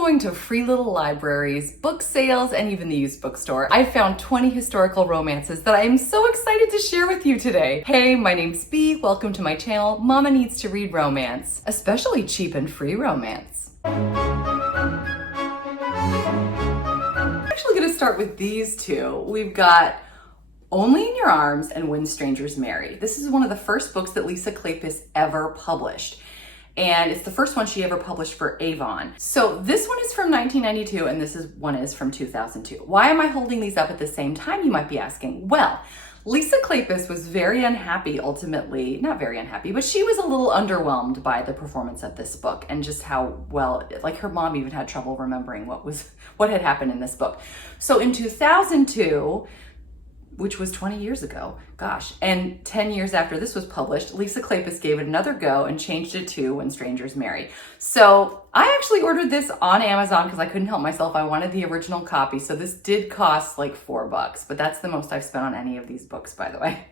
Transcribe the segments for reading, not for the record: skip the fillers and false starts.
going to free little libraries, book sales, and even the used bookstore, I found 20 historical romances that I am so excited to share with you today. Hey, my name's Bea. Welcome to my channel, Mama Needs to Read Romance, especially cheap and free romance. I'm actually going to start with these two. We've got Only in Your Arms and When Strangers Marry. This is one of the first books that Lisa Kleypas ever published. And it's the first one she ever published for Avon. So this one is from 1992 and this one is from 2002. Why am I holding these up at the same time, you might be asking? Well, Lisa Kleypas was very unhappy ultimately, not very unhappy, but she was a little underwhelmed by the performance of this book and just how well, like her mom even had trouble remembering what had happened in this book. So in 2002, which was 20 years ago, gosh, and 10 years after this was published, Lisa Kleypas gave it another go and changed it to When Strangers Marry. So I actually ordered this on Amazon because I couldn't help myself. I wanted the original copy. So this did cost like $4, but that's the most I've spent on any of these books, by the way.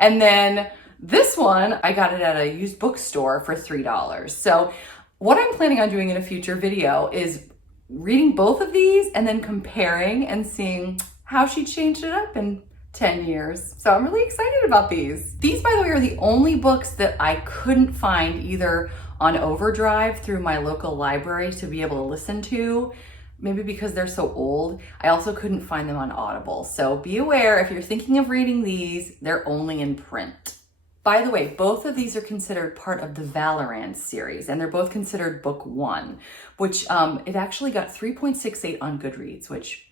And then this one, I got it at a used bookstore for $3. So what I'm planning on doing in a future video is reading both of these and then comparing and seeing how she changed it up in 10 years. So I'm really excited about these. These, by the way, are the only books that I couldn't find either on Overdrive through my local library to be able to listen to, maybe because they're so old. I also couldn't find them on Audible. So be aware, if you're thinking of reading these, they're only in print. By the way, both of these are considered part of the Valorant series, and they're both considered book one, which it actually got 3.68 on Goodreads, which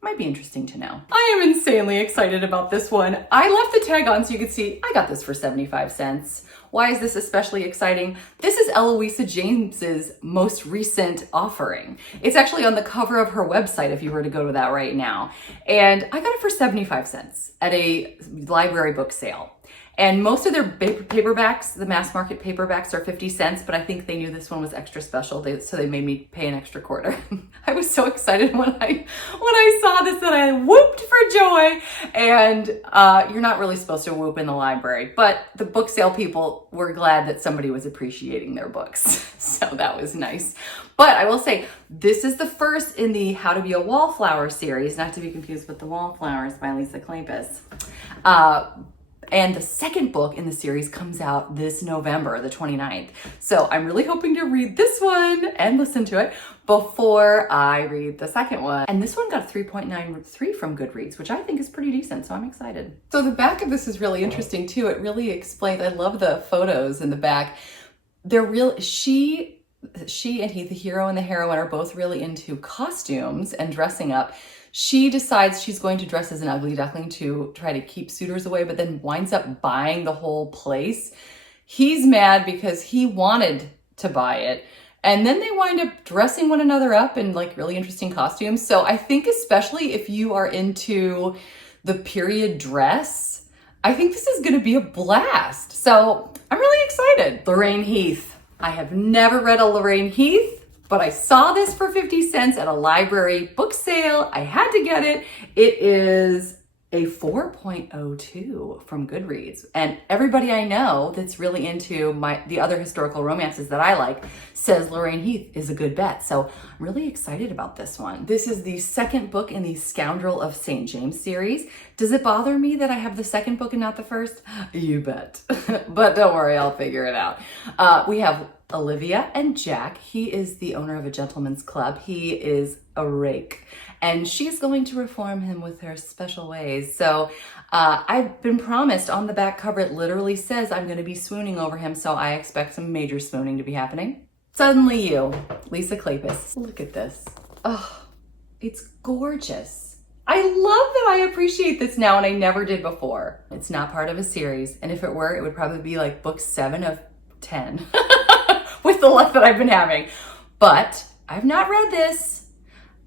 might be interesting to know. I am insanely excited about this one. I left the tag on so you could see I got this for 75 cents. Why is this especially exciting? This is Eloisa James's most recent offering. It's actually on the cover of her website if you were to go to that right now. And I got it for 75 cents at a library book sale. And most of their paperbacks, the mass market paperbacks, are 50 cents, but I think they knew this one was extra special, so they made me pay an extra quarter. I was so excited when I saw this that I whooped for joy. And you're not really supposed to whoop in the library, but the book sale people were glad that somebody was appreciating their books. So that was nice. But I will say, this is the first in the How to Be a Wallflower series, not to be confused with The Wallflowers by Lisa Kleypas. And the second book in the series comes out this November, the 29th. So I'm really hoping to read this one and listen to it before I read the second one. And this one got a 3.93 from Goodreads, which I think is pretty decent, so I'm excited. So the back of this is really interesting too. It really explains, I love the photos in the back. They're real, she and he, the hero and the heroine, are both really into costumes and dressing up. She decides she's going to dress as an ugly duckling to try to keep suitors away, but then winds up buying the whole place. He's mad because he wanted to buy it. And then they wind up dressing one another up in like really interesting costumes. So I think especially if you are into the period dress, I think this is going to be a blast. So I'm really excited. Lorraine Heath. I have never read a Lorraine Heath, but I saw this for 50 cents at a library book sale. I had to get it. It is a 4.02 from Goodreads. And everybody I know that's really into the other historical romances that I like says Lorraine Heath is a good bet. So I'm really excited about this one. This is the second book in the Scoundrel of St. James series. Does it bother me that I have the second book and not the first? You bet. But don't worry, I'll figure it out. We have Olivia and Jack. He is the owner of a gentleman's club. He is a rake, and she's going to reform him with her special ways. So I've been promised on the back cover, it literally says I'm going to be swooning over him, so I expect some major swooning to be happening. Suddenly You, Lisa Kleypas. Look at this. Oh, it's gorgeous. I love that I appreciate this now, and I never did before. It's not part of a series, and if it were, it would probably be like book 7 of 10. With the luck that I've been having. But I've not read this.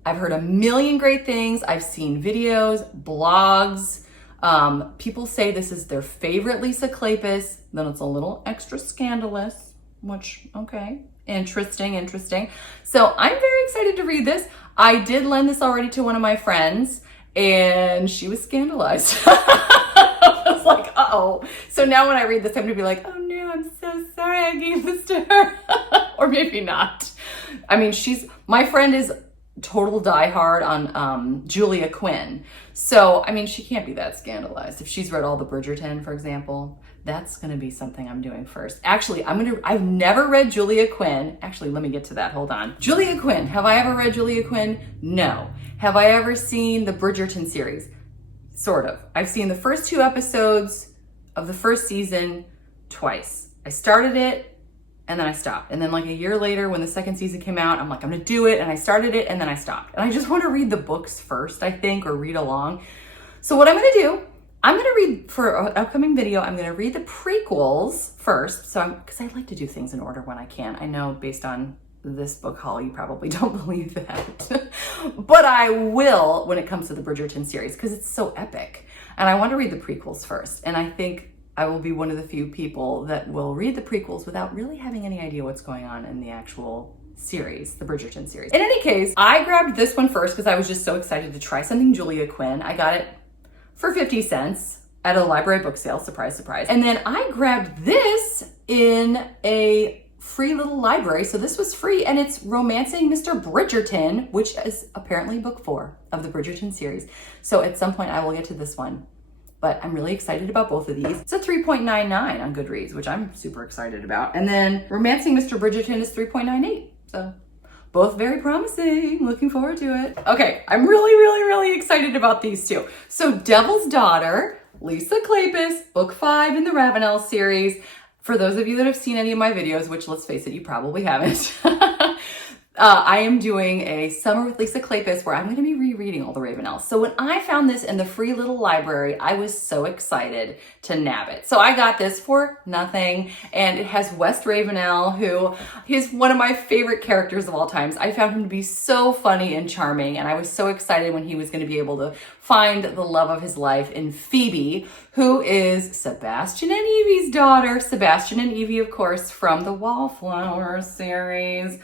I've heard a million great things. I've seen videos, blogs. People say this is their favorite Lisa Kleypas. Then it's a little extra scandalous, which, okay, interesting. So I'm very excited to read this. I did lend this already to one of my friends, and she was scandalized. I was like, uh-oh. So now when I read this, I'm gonna be like, oh no, I'm so sorry I gave this to her. Or maybe not. I mean, my friend is total diehard on Julia Quinn. So, I mean, she can't be that scandalized. If she's read all the Bridgerton, for example, that's going to be something I'm doing first. Actually, I've never read Julia Quinn. Actually, let me get to that. Hold on. Julia Quinn. Have I ever read Julia Quinn? No. Have I ever seen the Bridgerton series? Sort of. I've seen the first 2 episodes of the first season twice. I started it and then I stopped. And then like a year later when the second season came out, I'm like, I'm gonna do it. And I started it and then I stopped. And I just want to read the books first, I think, or read along. So what I'm gonna do, I'm gonna read for an upcoming video, I'm gonna read the prequels first. Because I like to do things in order when I can. I know based on this book haul, you probably don't believe that. But I will when it comes to the Bridgerton series because it's so epic. And I want to read the prequels first. And I think I will be one of the few people that will read the prequels without really having any idea what's going on in the actual series, the Bridgerton series. In any case, I grabbed this one first because I was just so excited to try something Julia Quinn. I got it for 50 cents at a library book sale, surprise, surprise. And then I grabbed this in a free little library. So this was free and it's Romancing Mr. Bridgerton, which is apparently book 4 of the Bridgerton series. So at some point I will get to this one. But I'm really excited about both of these. It's a 3.99 on Goodreads, which I'm super excited about. And then Romancing Mr. Bridgerton is 3.98. So both very promising. Looking forward to it. Okay, I'm really excited about these two. So Devil's Daughter, Lisa Kleypas, book 5 in the Ravenel series. For those of you that have seen any of my videos, which let's face it, you probably haven't. I am doing a summer with Lisa Kleypas where I'm going to be rereading all the Ravenels. So when I found this in the free little library, I was so excited to nab it. So I got this for nothing, and it has West Ravenel, who is one of my favorite characters of all times. I found him to be so funny and charming, and I was so excited when he was going to be able to find the love of his life in Phoebe, who is Sebastian and Evie's daughter. Sebastian and Evie, of course, from the Wallflower series.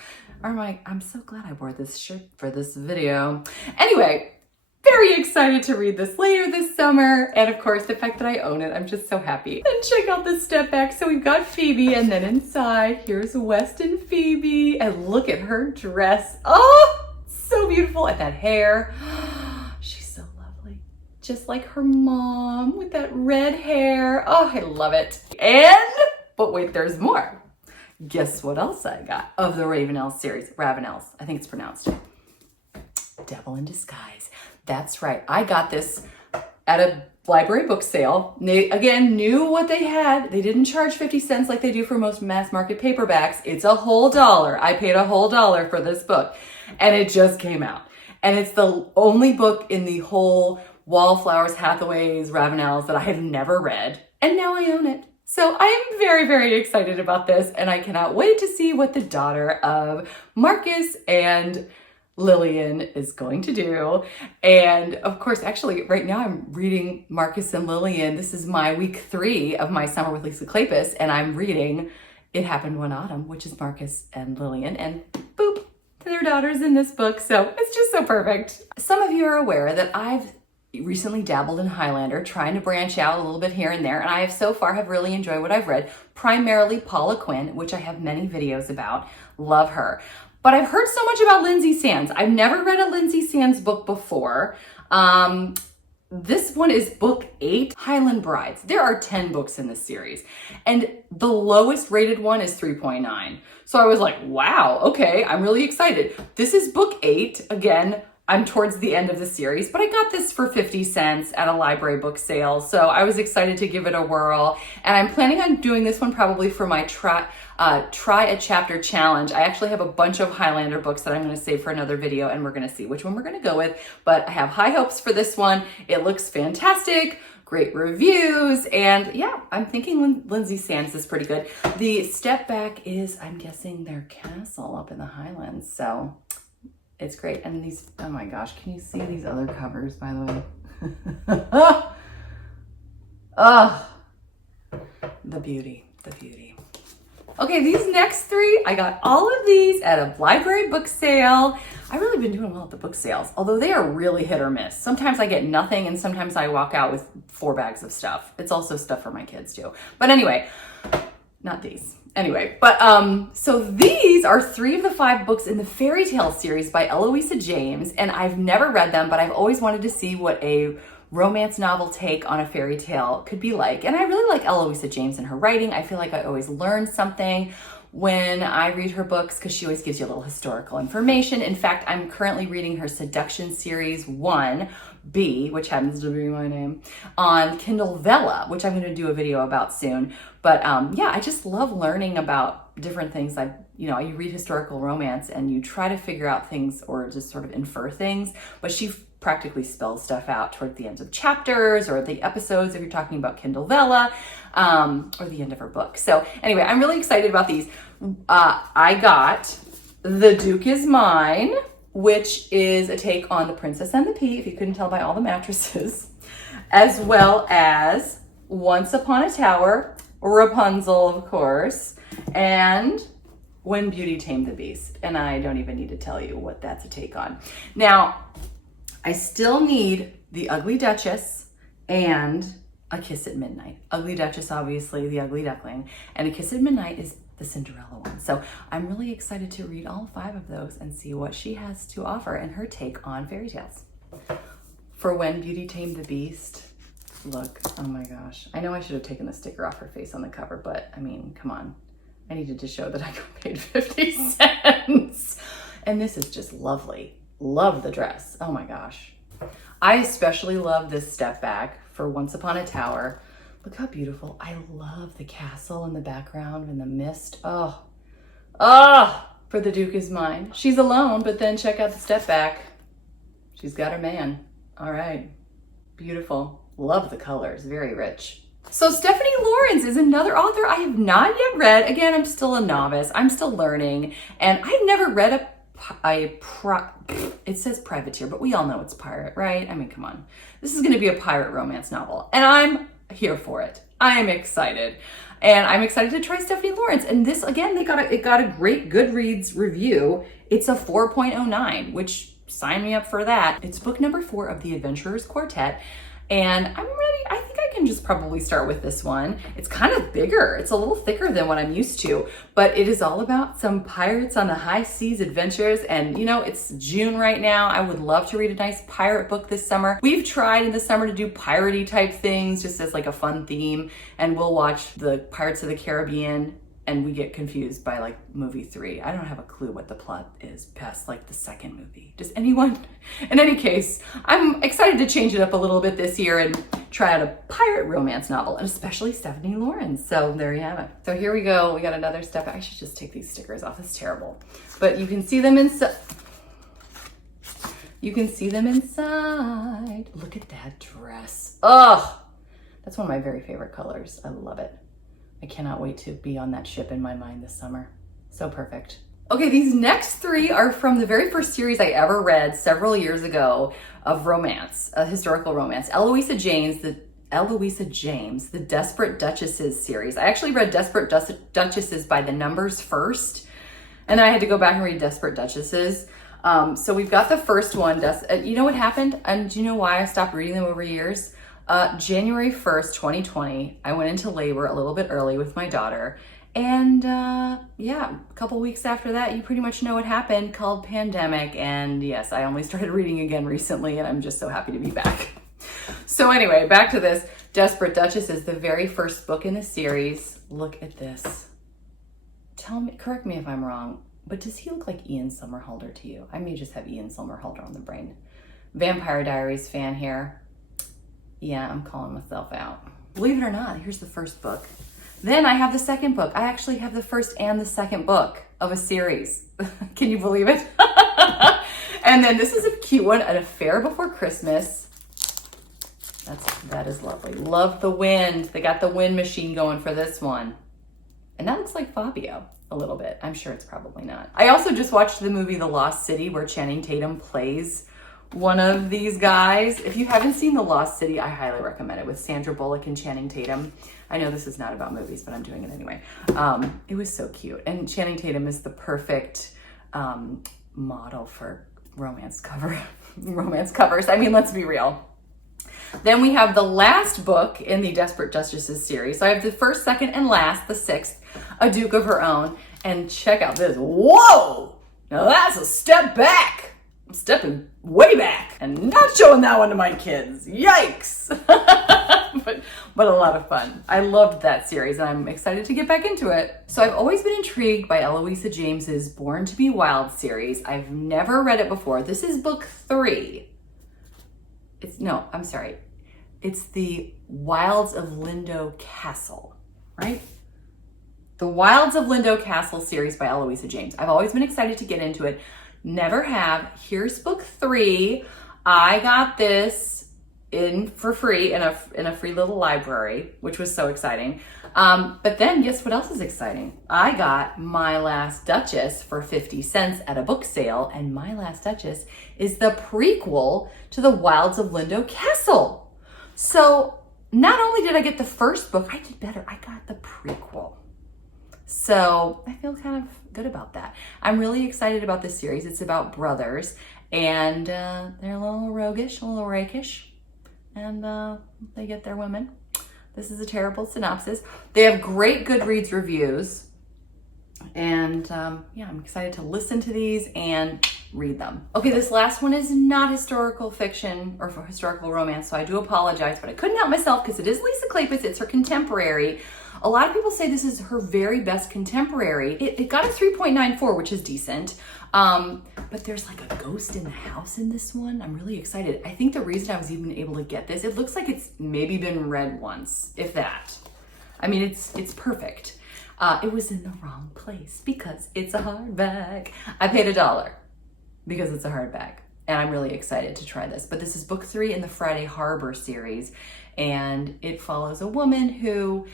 I'm so glad I wore this shirt for this video. Anyway, very excited to read this later this summer. And of course, the fact that I own it, I'm just so happy. And check out the step back. So we've got Phoebe, and then inside, here's West and Phoebe. And look at her dress. Oh, so beautiful. And that hair. She's so lovely. Just like her mom with that red hair. Oh, I love it. But wait, there's more. Guess what else I got of the Ravenel series? Ravenels, I think it's pronounced. Devil in Disguise. That's right. I got this at a library book sale. They, again, knew what they had. They didn't charge 50 cents like they do for most mass market paperbacks. It's a whole $1. I paid a whole $1 for this book, and it just came out. And it's the only book in the whole Wallflowers, Hathaways, Ravenels that I have never read, and now I own it. So I'm very excited about this, and I cannot wait to see what the daughter of Marcus and Lillian is going to do. And of course, actually right now I'm reading Marcus and Lillian. This is my week 3 of my summer with Lisa Kleypas, and I'm reading It Happened One Autumn, which is Marcus and Lillian, and boop, their daughters in this book. So it's just so perfect. Some of you are aware that I've recently dabbled in Highlander, trying to branch out a little bit here and there, and I have so far have really enjoyed what I've read, primarily Paula Quinn, which I have many videos about. Love her. But I've heard so much about Lindsay Sands. I've never read a Lindsay Sands book before. This one is book 8, Highland Brides. There are 10 books in this series, and the lowest rated one is 3.9. So I was like, wow, okay, I'm really excited. This is book 8. Again, I'm towards the end of the series, but I got this for 50 cents at a library book sale. So I was excited to give it a whirl. And I'm planning on doing this one probably for my try a chapter challenge. I actually have a bunch of Highlander books that I'm going to save for another video, and we're going to see which one we're going to go with. But I have high hopes for this one. It looks fantastic. Great reviews. And yeah, I'm thinking Lindsay Sands is pretty good. The step back is, I'm guessing, their castle up in the Highlands. So it's great. And these, oh my gosh, can you see these other covers, by the way? Oh, the beauty, the beauty. Okay, these next 3, I got all of these at a library book sale. I've really been doing well at the book sales, although they are really hit or miss. Sometimes I get nothing, and sometimes I walk out with 4 bags of stuff. It's also stuff for my kids too. But anyway, not these. Anyway, but so these are 3 of the 5 books in the fairy tale series by Eloisa James, and I've never read them, but I've always wanted to see what a romance novel take on a fairy tale could be like. And I really like Eloisa James and her writing. I feel like I always learn something when I read her books because she always gives you a little historical information. In fact, I'm currently reading her Seduction Series 1B, which happens to be my name, on Kindle Vella, which I'm going to do a video about soon. But yeah, I just love learning about different things. You read historical romance and you try to figure out things or just sort of infer things, but she practically spells stuff out toward the ends of chapters or the episodes if you're talking about Kindle Vella, or the end of her book. So anyway, I'm really excited about these. I got The Duke Is Mine, which is a take on The Princess and the Pea, if you couldn't tell by all the mattresses, as well as Once Upon a Tower, Rapunzel, of course, and When Beauty Tamed the Beast. And I don't even need to tell you what that's a take on. Now, I still need The Ugly Duchess and A Kiss at Midnight. Ugly Duchess, obviously, The Ugly Duckling, and A Kiss at Midnight is the Cinderella one. So I'm really excited to read all 5 of those and see what she has to offer and her take on fairy tales. For When Beauty Tamed the Beast, look, oh my gosh. I know I should have taken the sticker off her face on the cover, but I mean, come on. I needed to show that I got paid 50 cents. And this is just lovely. Love the dress. Oh my gosh. I especially love this step back for Once Upon a Tower. Look how beautiful. I love the castle in the background and the mist. Oh, for The Duke Is Mine. She's alone, but then check out the step back. She's got her man. All right. Beautiful. Love the colors. Very rich. So Stephanie Lawrence is another author I have not yet read. Again, I'm still a novice. I'm still learning. And I've never read it says privateer, but we all know it's pirate, right? I mean, come on. This is going to be a pirate romance novel, and I'm here for it. I am excited. And I'm excited to try Stephanie Lawrence. And this, again, it got a great Goodreads review. It's a 4.09, which sign me up for that. It's book number 4 of the Adventurers Quartet. And I'm ready. I think I can just probably start with this one. It's kind of bigger. It's a little thicker than what I'm used to, but it is all about some pirates on the high seas adventures. And it's June right now. I would love to read a nice pirate book this summer. We've tried in the summer to do piratey type things just as like a fun theme. And we'll watch the Pirates of the Caribbean and we get confused by like movie 3. I don't have a clue what the plot is past like the second movie. Does anyone? In any case, I'm excited to change it up a little bit this year and try out a pirate romance novel, and especially Stephanie Lawrence. So there you have it. So here we go. We got another step. I should just take these stickers off. It's terrible. But you can see them inside. You can see them inside. Look at that dress. Oh, that's one of my very favorite colors. I love it. I cannot wait to be on that ship in my mind this summer. So perfect. Okay, these next 3 are from the very first series I ever read several years ago of romance, a historical romance. Eloisa James, the Desperate Duchesses series. I actually read Desperate Duchesses by the numbers first, and then I had to go back and read Desperate Duchesses. So we've got the first one. You know what happened? And do you know why I stopped reading them over years? January 1st, 2020, I went into labor a little bit early with my daughter. And yeah, a couple weeks after that, you pretty much know what happened, called pandemic. And yes, I only started reading again recently, and I'm just so happy to be back. So anyway, back to this. Desperate Duchess is the very first book in the series. Look at this. Correct me if I'm wrong, but does he look like Ian Somerhalder to you? I may just have Ian Somerhalder on the brain. Vampire Diaries fan here. Yeah, I'm calling myself out. Believe it or not, here's the first book. Then I have the second book. I actually have the first and the second book of a series. Can you believe it? And then this is a cute one, An Affair Before Christmas. That is lovely. Love the wind. They got the wind machine going for this one. And that looks like Fabio a little bit. I'm sure it's probably not. I also just watched the movie The Lost City, where Channing Tatum plays one of these guys. If you haven't seen The Lost City, I highly recommend it, with Sandra Bullock and Channing Tatum. I know this is not about movies, but I'm doing it anyway. It was so cute. And Channing Tatum is the perfect model for romance covers. I mean, let's be real. Then we have the last book in the Desperate Duchesses series. So I have the first, second, and last, the sixth, A Duke of Her Own. And check out this. Whoa! Now that's a step back. I'm stepping way back and not showing that one to my kids. Yikes! but a lot of fun. I loved that series and I'm excited to get back into it. So I've always been intrigued by Eloisa James's Born to be Wild series. I've never read it before. This is book 3. It's the Wilds of Lindo Castle, right? The Wilds of Lindo Castle series by Eloisa James. I've always been excited to get into it. Never have. Here's book 3. I got this in for free in a free little library, which was so exciting. But then guess what else is exciting? I got My Last Duchess for 50 cents at a book sale, and My Last Duchess is the prequel to the Wilds of Lindo Castle. So not only did I get the first book, I did better. I got the prequel. So I feel kind of good about that. I'm really excited about this series. It's about brothers, and they're a little roguish, a little rakish, and they get their women. This is a terrible synopsis. They have great Goodreads reviews, and yeah, I'm excited to listen to these and read them. Okay, this last one is not historical fiction or for historical romance, so I do apologize, but I couldn't help myself because it is Lisa Kleypas. It's her contemporary. A lot of people say this is her very best contemporary. It got a 3.94, which is decent. But there's like a ghost in the house in this one. I'm really excited. I think the reason I was even able to get this, it looks like it's maybe been read once, if that. I mean, it's perfect. It was in the wrong place because it's a hardback. I paid $1 because it's a hardback. And I'm really excited to try this. But this is book 3 in the Friday Harbor series. And it follows a woman who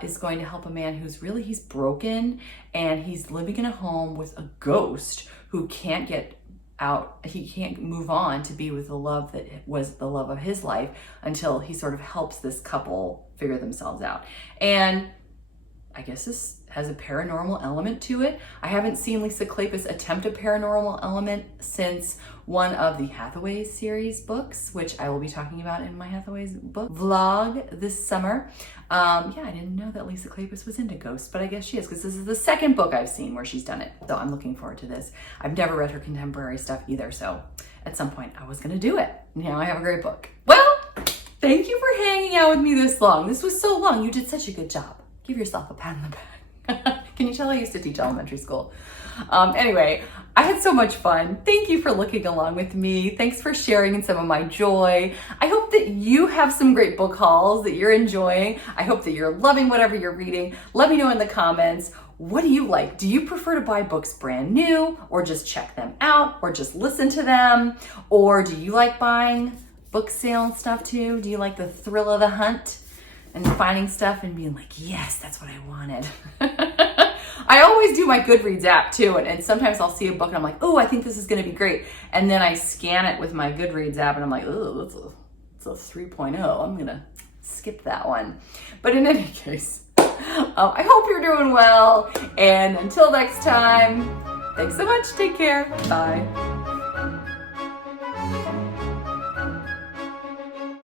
is going to help a man he's broken, and he's living in a home with a ghost who can't get out. He can't move on to be with the love that was the love of his life until he sort of helps this couple figure themselves out. And I guess this has a paranormal element to it. I haven't seen Lisa Kleypas attempt a paranormal element since one of the Hathaway's series books, which I will be talking about in my Hathaway's book vlog this summer. Yeah, I didn't know that Lisa Kleypas was into ghosts, but I guess she is, because this is the second book I've seen where she's done it. So I'm looking forward to this. I've never read her contemporary stuff either, so at some point I was gonna do it. Now I have a great book. Well, thank you for hanging out with me this long. This was so long. You did such a good job. Give yourself a pat on the back. Can you tell I used to teach elementary school? Anyway, I had so much fun. Thank you for looking along with me. Thanks for sharing in some of my joy. I hope that you have some great book hauls that you're enjoying. I hope that you're loving whatever you're reading. Let me know in the comments. What do you like? Do you prefer to buy books brand new, or just check them out, or just listen to them? Or do you like buying book sale stuff too? Do you like the thrill of the hunt and finding stuff and being like, yes, that's what I wanted? I always do my Goodreads app too, and sometimes I'll see a book and I'm like, oh, I think this is gonna be great. And then I scan it with my Goodreads app and I'm like, oh, it's a 3.0. I'm gonna skip that one. But in any case, I hope you're doing well. And until next time, thanks so much. Take care. Bye.